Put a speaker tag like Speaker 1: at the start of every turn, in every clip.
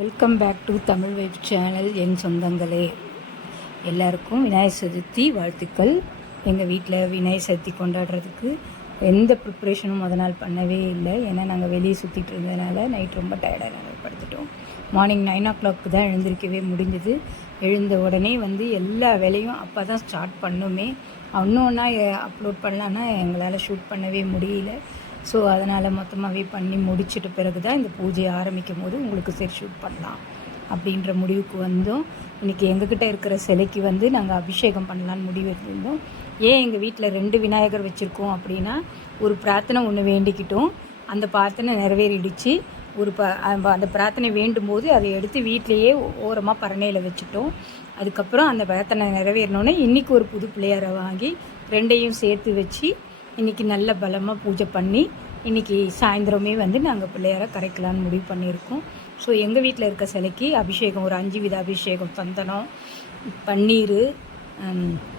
Speaker 1: Welcome back to Tamil vibe channel என் சொந்தங்களே. எல்லாருக்கும் விநாயகர் சதுர்த்தி வாழ்த்துக்கள். எங்கள் வீட்டில் விநாயகர் சதுர்த்தி கொண்டாடுறதுக்கு எந்த ப்ரிப்ரேஷனும் முத நாள் பண்ணவே இல்லை. ஏன்னா நாங்கள் வெளியே சுற்றிட்டு இருந்ததுனால நைட் ரொம்ப டயர்டாக நாங்கள் படுத்துட்டோம். மார்னிங் நைன் ஓ கிளாக்கு தான் எழுந்திருக்கவே முடிஞ்சது. எழுந்த உடனே வந்து எல்லா வேலையும் அப்போ தான் ஸ்டார்ட் பண்ணுமே. ஒன்று ஒன்றா அப்லோட் பண்ணலான்னா எங்களால் ஷூட் பண்ணவே முடியல. ஸோ அதனால் மொத்தமாகவே பண்ணி முடிச்சிட்ட பிறகு தான் இந்த பூஜையை ஆரம்பிக்கும் போது உங்களுக்கு சரி ஷூட் பண்ணலாம் அப்படின்ற முடிவுக்கு வந்தோம். இன்றைக்கி எங்ககிட்ட இருக்கிற சிலைக்கு வந்து நாங்கள் அபிஷேகம் பண்ணலான்னு முடிவு எடுத்திருந்தோம். ஏன் எங்கள் வீட்டில் ரெண்டு விநாயகர் வச்சுருக்கோம் அப்படின்னா ஒரு பிரார்த்தனை ஒன்று வேண்டிக்கிட்டோம். அந்த பிரார்த்தனை நிறைவேறிடுச்சு. ஒரு ப அந்த- பிரார்த்தனை வேண்டும் போது அதை எடுத்து வீட்டிலேயே ஓரமாக பரணையில் வச்சுட்டோம். அதுக்கப்புறம் அந்த பிரார்த்தனை நிறைவேறினோன்னே இன்றைக்கி ஒரு புது பிள்ளையாரை வாங்கி ரெண்டையும் சேர்த்து வச்சு இன்றைக்கி நல்ல பலமாக பூஜை பண்ணி இன்றைக்கி சாயந்தரமே வந்து நாங்கள் பிள்ளையாரை கரைக்கலான்னு முடிவு பண்ணியிருக்கோம். ஸோ எங்கள் வீட்டில் இருக்க சிலைக்கு அபிஷேகம் ஒரு அஞ்சு வித அபிஷேகம் சந்தனம் பன்னீர்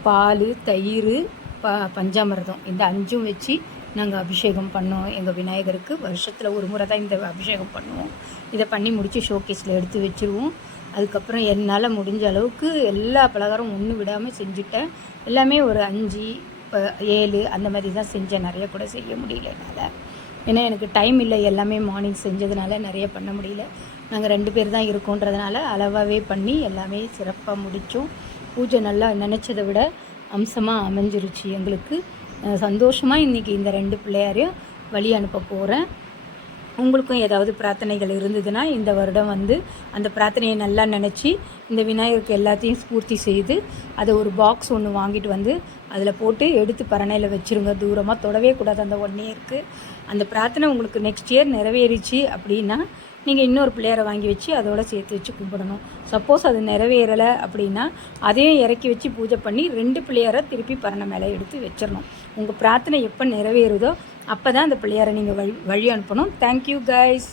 Speaker 1: பால் தயிர் ப பஞ்சாமிரதம். இந்த அஞ்சும் வச்சு நாங்கள் அபிஷேகம் பண்ணோம். எங்கள் விநாயகருக்கு வருஷத்தில் ஒரு முறை தான் இந்த அபிஷேகம் பண்ணுவோம். இதை பண்ணி முடித்து ஷோகேஸில் எடுத்து வச்சுருவோம். அதுக்கப்புறம் என்னால் முடிஞ்ச அளவுக்கு எல்லா பலகாரம் ஒன்று விடாமல் செஞ்சுட்டேன். எல்லாமே ஒரு அஞ்சு இப்போ ஏழு அந்த மாதிரி தான் செஞ்சேன். நிறைய கூட செய்ய முடியல என்னால். ஏன்னா எனக்கு டைம் இல்லை. எல்லாமே மார்னிங் செஞ்சதுனால நிறைய பண்ண முடியல. நாங்கள் ரெண்டு பேர் தான் இருக்கோன்றதுனால அளவாகவே பண்ணி எல்லாமே சிறப்பாக முடித்தோம் பூஜை நல்லா நினச்சதை விட அம்சமாக அமைஞ்சிருச்சு எங்களுக்கு. சந்தோஷமாக இன்றைக்கி இந்த ரெண்டு பிள்ளையாரையும் வழி அனுப்ப போகிறேன் உங்களுக்கும் ஏதாவது பிரார்த்தனைகள் இருந்ததுன்னா இந்த வருடம் வந்து அந்த பிரார்த்தனையை நல்லா நினச்சி இந்த விநாயகருக்கு எல்லாத்தையும் ஸ்பூர்த்தி செய்து அதை ஒரு பாக்ஸ் ஒன்று வாங்கிட்டு வந்து அதில் போட்டு எடுத்து பரணையில் வச்சுருங்க. தூரமாக தொடவே கூடாது அந்த ஒன் இயருக்கு அந்த பிரார்த்தனை உங்களுக்கு நெக்ஸ்ட் இயர் நிறைவேறிச்சு அப்படின்னா நீங்கள் இன்னொரு பிள்ளையாரை வாங்கி வச்சு அதோட சேர்த்து வச்சு கும்பிடணும். சப்போஸ் அது நிறைவேறலை அப்படின்னா அதையும் இறக்கி வச்சு பூஜை பண்ணி ரெண்டு பிள்ளையாரை திருப்பி பரணை மேலே எடுத்து வச்சிடணும். உங்கள் பிரார்த்தனை எப்போ நிறைவேறுதோ அப்போ தான் அந்த பிள்ளையாரை நீங்கள் வழி வழி அனுப்பணும். Thank you guys